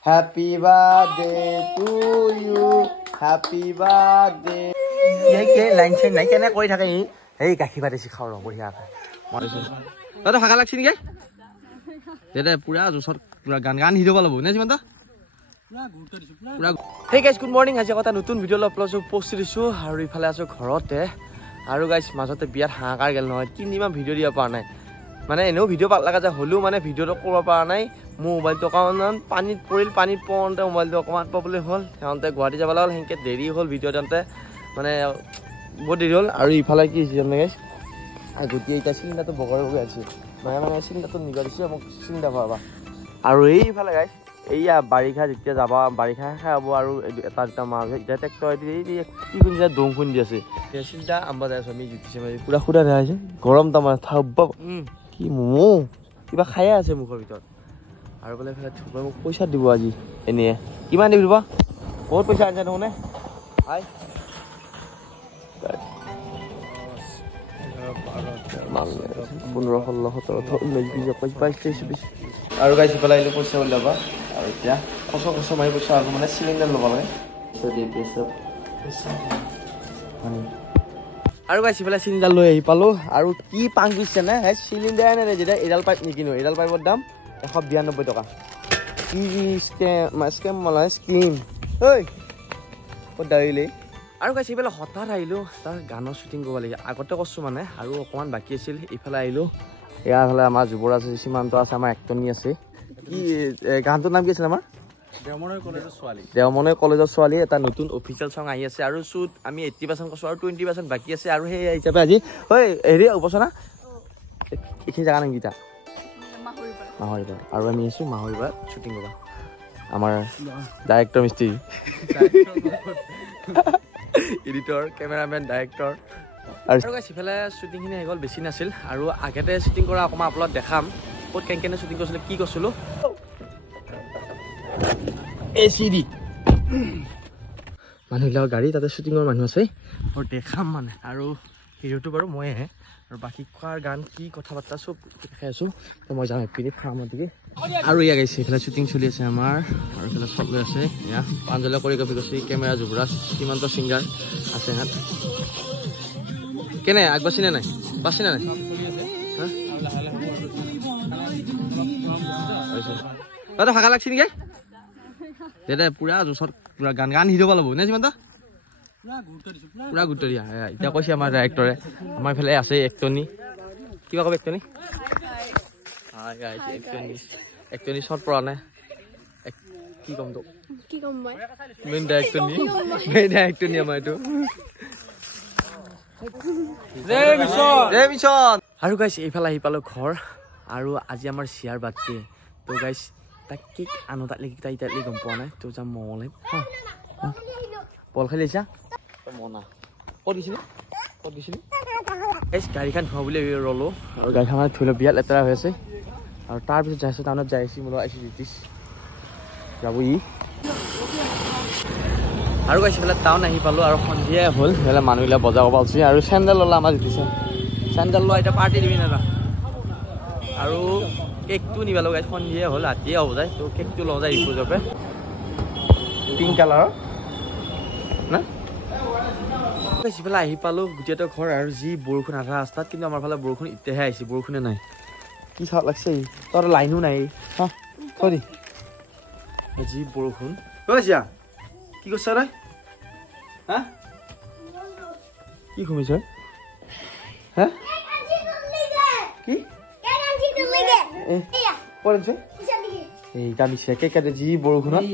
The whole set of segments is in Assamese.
Happy birthday to you. Happy birthday. Ye ke line chain nai kena koi thake hi. Ei gahi bade sikhao ro बढ़िया ka. Tata phaka lagchi ni ke? Dede pura josor pura gan hiro bala bo na jiman ta? Hey guys, good morning. Aji kota nutun video upload post disu aru ifale aso ghorote. Aru guys majote biar haakar gel noy 3 diman video dia pa nai. মানে এনেও ভিডিও পাক লাগা যা হলু মানে ভিডিওটো কৰিব পৰা নাই মোবাইলটো কাৰণ পানীত পৰিল পানীত পৰতে মোবাইলটো অকমান পাবলে হল হেনতে গুৱাহাটী যাব লাগল হেনকে দেৰি হল ভিডিও দন্তে মানে বহুত দেৰি হল আৰু ইফালে কি জানে গাইস আগতি এটা চিন্তাটো বগৰ হৈ আছে মানে চিন্তাটো নিগৰিছে মোক চিন্তা ভাবা আৰু এইফালে গাইস এইয়া বাৰিখা যেতিয়া যাবা বাৰিখা খাব আৰু এটা দুটা মাছ এটা ট্ৰেক্টৰ দি কি গুঞ্জা দং খুন দি আছে চিন্তা আম্বা যায় আমি জিতিছে পুৰা খুদা আছে গৰম তামা থাব কি মো কিবা খায়া আছে মুখৰ ভিতৰত আৰু বলে ফেলা থুবা মোক পইচা দিব আজি এনে কিমান দিব বহুত পইচা আনছে নহনে হাই আৰু গাইছ পেলাইলে পইচা ওলাবা আৰু এতিয়া কছ মাৰি পইচা আৰু মানে চিলিণ্ডাৰ ল'ব লাগে আৰু গাইছ পেলাই চিলিণ্ডাৰ লৈ আহি পালো আৰু কি পাং দিছে না চিলিণ্ডাৰ নে যেটা এডাল পাইপ নিকিনো এডাল পাইপৰ দাম 192 টকা কি স্কেম মলা স্কিম ঐ পদাইলে আৰু গাইছ পেলাই হঠাৎ আহিলো তাৰ গানৰ শুটিং কৰিব লাগে আগতে কছো মানে আৰু অকমান বাকি আছিল ইফালে আহিলো এয়া হলে আমাৰ যুৱৰাজ আছে সীমান্ত আছে আমাৰ একটনি আছে কি গানটোৰ নাম কি আছিল আমাৰ দেওমনৈ কলেজৰ ছোৱালী এটা নতুন অফিচিয়েল সং আহি আছে আৰু শুট আমি 80% কছো আৰু 20% বাকি আছে আৰু সেই হিচাপে আজি ঐ হেৰি উপচনা এইখিনি জাগা নাম কিটা মাহৰিবা আৰু আমি আছো মাহৰিবা শুটিং কৰা আমাৰ ডাইৰেক্টৰ মিস্ত্ৰী এডিটৰ কেমেৰামেন ডাইৰেক্টৰ আৰু গাইছ ইফালে শুটিংখিনি হৈ গ'ল বেছি নাছিল আৰু আগতে শুটিং কৰা অকণমান আপলোড দেখাম ক'ত কেনে শুটিং কৰিছিলোঁ কি কৈছিলোঁ এচিডি মানুহবিলাকৰ গাড়ী তাতে শ্বুটিঙৰ মানুহ আছে আৰু দেখাম মানে আৰু হিৰোটো বাৰু মইহে আৰু বাকী খোৱাৰ গান কি কথা বাৰ্তা চব দেখাই আছোঁ তো মই যাম এপিনে ফাৰ্মৰ দিকে আৰু ইয়া গাইছে এইফালে শ্বুটিং চলি আছে আমাৰ আৰু এইফালে চব লৈ আছে ইয়া পাঞ্জলা কৰিগ্ৰাফি কৰিছে কেমেৰা যুৱৰাজ সীমান্ত ছিংগাৰ আছে হাত কেনে আগবাচিনে নাই বাচিনে নাই তই ভাগা লাগছি নেকি দেদে পুৰা জোচত পুৰা গান হিৰো পালাব নে যিমানটা পুৰা গুৰুত্ব দিয়া এতিয়া কৈছে আমাৰ ডাইৰেক্টৰে আমাৰ ইফালে আছে একটনি কিবা কব একটনি একটনি শ্বৰ্ট পৰা নাই কি কম তো মেইন ডাইৰেক্টনি আমাৰ এইটো আৰু গাইছ এইফালে আহি পালো ঘৰ আৰু আজি আমাৰ চিয়াৰ বাৰ্থডে তো গাইছ তাক কেক আনো তাক লাগি তাই তাত গম পোৱা নাই তো যাম মলে বল খেলি আছা মনা ক'ত দিছিলি গাইছ গাড়ীখন ধোৱা বুলি ৰলো আৰু গাড়ীখন ধুই লৈ বিয়াত লেতেৰা হৈ আছে আৰু তাৰপিছত যাই আছো টাউনত যাই আছি মোৰ আহিছো জিতিছ যাব আৰু গাইছ এইফালে টাউন আহি পালো আৰু সন্ধিয়াই হ'ল এইফালে মানুহবিলাক বজাৰ কৰিব পালছি আৰু চেণ্ডেল ল'লা আমাৰ জিতিছে চেণ্ডেল লোৱা এতিয়া পাৰ্টি দিবি না আৰু কেকটো নিবা লগাই সন্ধিয়া হ'ল ৰাতিয়ে হ'ব যায় তো কেকটো লওঁ যায় ৰিপোজপে পিংক কালাৰৰ না সিফালে আহি পালোঁ গোটেইটো ঘৰ আৰু যি বৰষুণ আধা ৰাস্তাত কিন্তু আমাৰ ফালে বৰষুণ এতিয়াহে আহিছে বৰষুণে নাই কি চাওক লাগছে তোৰ লাইনো নাই হা থৈ দি যি বৰষুণ কৈছা কি কৈছ তই হা কি ঘুমিছ হা কি এই গামিছে কেক কাটে যি বৰষুণত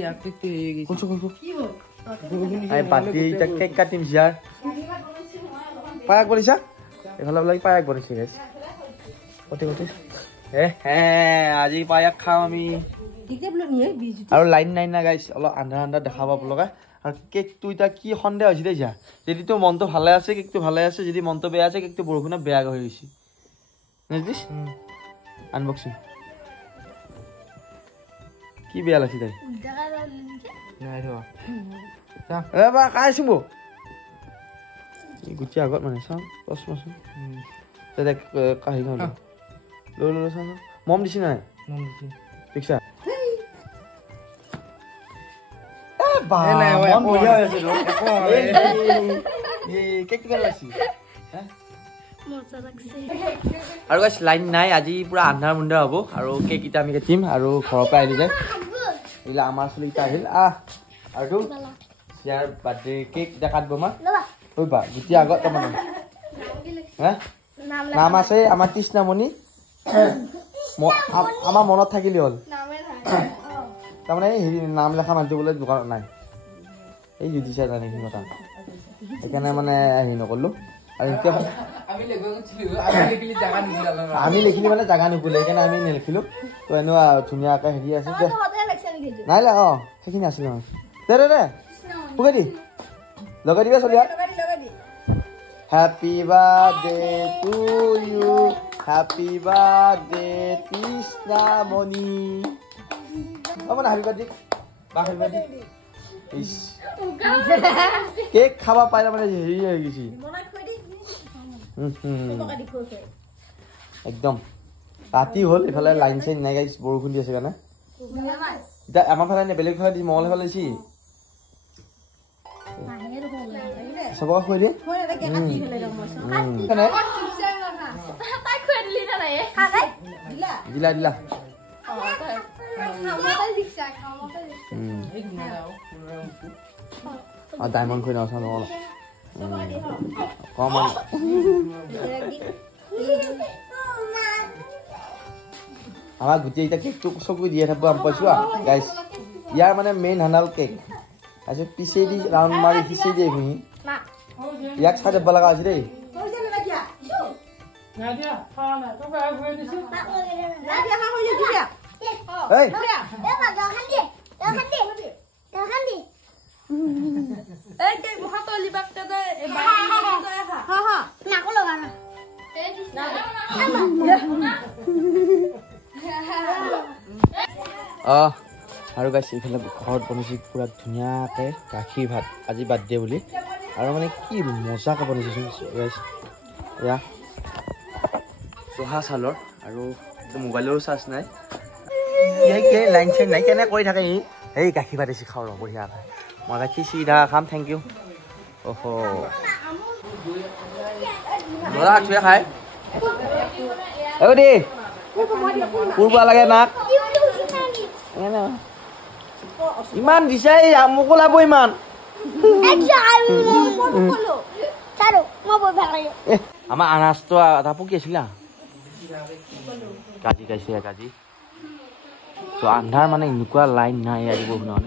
বাটি এতিয়া কেক কাটিম জিয়াৰ পায়াক বনিছা এইফালে বোলে পায়াক বনিছে আজি পায়াক খাওঁ আমি আৰু লাইন নাই না গাইছ অলপ আন্ধাৰ দেখা পাব লগা আৰু কেকটো এতিয়া কি সন্দেহ হৈছে দেখিছা যদি তোৰ মনটো ভালে আছে কেকটো ভালে আছে যদি মনটো বেয়া আছে কেকটো বৰষুণত বেয়া হৈ গৈছে বুজিছ আনবক্সিং কি বেয়া লাগছে তাই নাই ৰোৱা কাইছো মোক গুটি আগত মানে চাওঁ চচমাচোন কাহি খাওঁ লৈ চাওঁ মম দিছি নাই মম দিছি দেখিছা বা মন বঢ়িয়া হৈ আছে কেক কিমান লাগছি আৰু গাইছ লাইন নাই আজি পুৰা আন্ধাৰ মুন্ধাৰ হ'ব আৰু কেক এটা আমি কাটিম আৰু ঘৰৰ পৰা আহিলো যে এইলা আমাৰ চলিটা আহিল আৰু ইয়াৰ বাৰ্থডে কেক এটা কাটব মা ঐ বা গুটি আগত তাৰমানে নাম আছে আমাৰ তৃষ্ণামণি আমাৰ মনত থাকিলে হ'ল তাৰমানে হেৰি নাম লেখা মানুহটো বোলে দোকানত নাই এই জুদিছা জানে সি কথা সেইকাৰণে মানে হেৰি নকৰিলোঁ আৰু এতিয়া আমি লিখিলি মানে জাগা নুপুলে সেইকাৰণে আমি নিলিখিলোঁ তো এনেকুৱা ধুনীয়াকৈ হেৰি আছে নাই লা সেইখিনি আছিলে দে দে দে পুকে দি লগাই দিবা চলি happy birthday to you happy birthday Trishnamoni মানে হেপী বাৰ্থডে বা হেপী বাৰ্থডে কেক খাবা পাইলে মানে হেৰি হৈ গৈছে একদম ৰাতি হ'ল এইফালে লাইন চাইন নাই গাইছ বৰষুণ দি আছে কাৰণে এতিয়া আমাৰ ফালে বেলেগ ফালে দি মঙল ফালে দিছি চবক খুৱাই দিয়ে দিলা দিলা ডায়মণ্ড খুৱাই নাও চাওঁ অকমান আমাৰ গোটেই এতিয়া কেকটো চকু দিয়ে থাকব আমি পাইছো গাইছ ইয়াৰ মানে মেইন হানাল কেক তাৰপিছত পিছেদি ৰাউণ্ড মাৰি পিছে দিয়ে এইখিনি ইয়াক চাই যাব লগা হৈছে দেই আৰু গাইছ এইফালে ঘৰত বনাইছে পুৰা ধুনীয়াকৈ গাখীৰ ভাত আজি বাৰ্থডে বুলি আৰু মানে কি মজাকৈ বনাইছে গাইছ এয়া জহা চাউলৰ আৰু মোবাইলৰো চাৰ্জ নাই লাইন চাইন নাই কেনে কৰি থাকে এই গাখীৰ ভাত বেছি খাওঁ ৰ বঢ়িয়াকৈ মই গাখীৰ চিধা খাম থেংক ইউ অহ ল'ৰা আঠুৱে খাই ঐ দেই পূৰ্বা লাগে নাক ইমান দিছে মোকো লাভ ইমান আমাৰ আনাজটো আধা পকি আছিলা কাজি গাইছে কাজি তো আন্ধাৰ মানে এনেকুৱা লাইন নাই আজি বৰষুণৰ